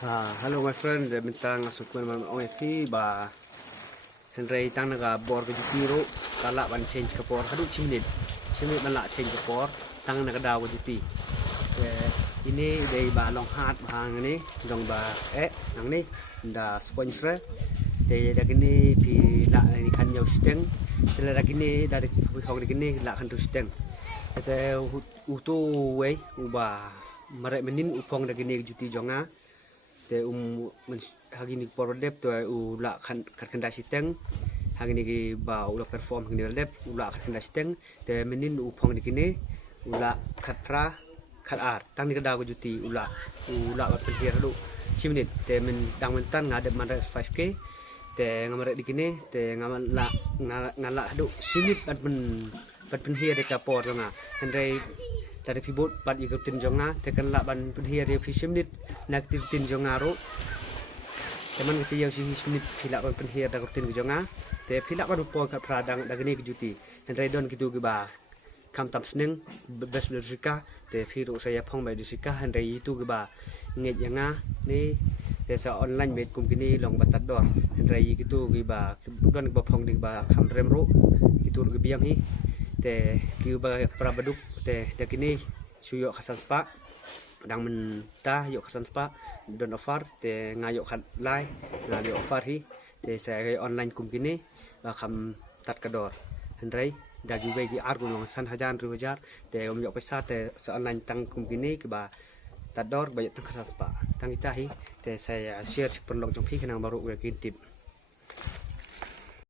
Hello my friend, bintang asukman man ong eti ba Henry tang naga bor ke juti ro kala ban change ke por hadu chimnit ban la change ke por tang naga daw ke juti ini dari ba long hat hang ni dong ba nang ni da sponsor de da gini pi la ni kan yau steng sela da gini dari hong gini la kan tu steng te utu we uba mare menin upong da gini juti jonga te hari ni por dep to ula kan kanda siteng hari ni ba ula perform ni dep ula kanda siteng te menin upong ni kini ula katra ar tang ni kada ko juti ula ba pelhiar lu simenit te men tang mentan ngadep man 5k te ngamare di kini te ngamala ngala hadu simit bat penhiar de kapor nga henry dari pibot bat ikutin jonga te kan la ban penhiar de fisimnit nak tin jonga ro teman kita yang sih minit pilak ban penhiar da kutin jonga te pilak ban po ka pradang da gini kejuti henry don gitu ge ba kam tam sneng bes lurika te firu saya phong bai disika henry itu ge ba nget yanga ni desa online met kum kini long batat dor henry gitu ge ba don ge ba phong di ba kam rem ro gitu ge biang hi te ki ba prabaduk te da kini suyo khasan spa dang men ta yo khasan spa don offer te ngayo khat lai ngayo offer hi te saya online kum kini ba kam tat kador henry da juga gi argo long san hajan rujar te om yo pesa te online tang kum kini ke ba tat dor ba tang khasan spa tang ita hi te saya share perlong jong phi kenang baru we kin tip